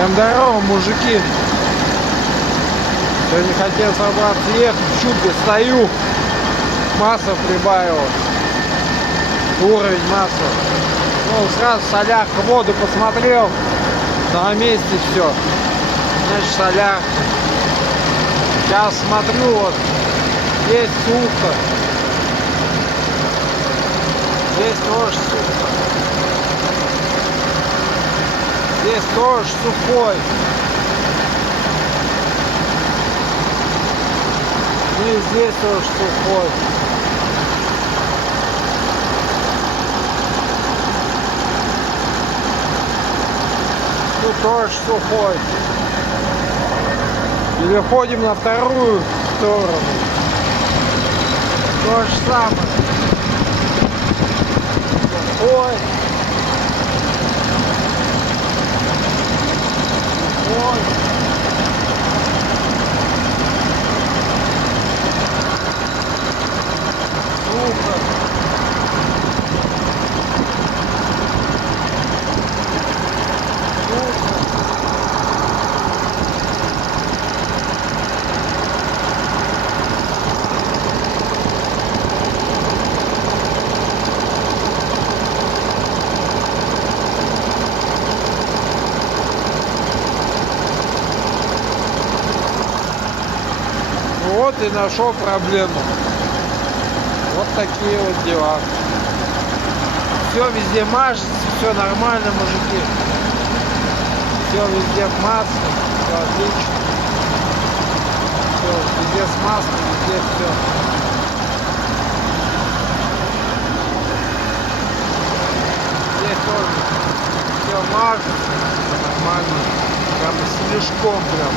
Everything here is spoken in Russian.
Всем здорово, мужики. Сегодня хотел собраться ехать, в чудо стою. Масса прибавилась. Уровень массы. Ну, сразу солярка, воду посмотрел. На месте все. Значит, солярка. Сейчас смотрю, вот. Есть сухо. Здесь тоже сухо. Здесь тоже сухой. Ну и здесь тоже сухой. Тут тоже сухой. Переходим на вторую сторону. То же самое. Сухой. Сухой. Сухо. Вот и нашел проблему. Вот такие вот дела. Все везде мажется, все нормально, мужики. Все везде в масле, все отлично. Все везде с маслом, везде все. Здесь тоже все мажется, нормально. Прямо с мешком прям.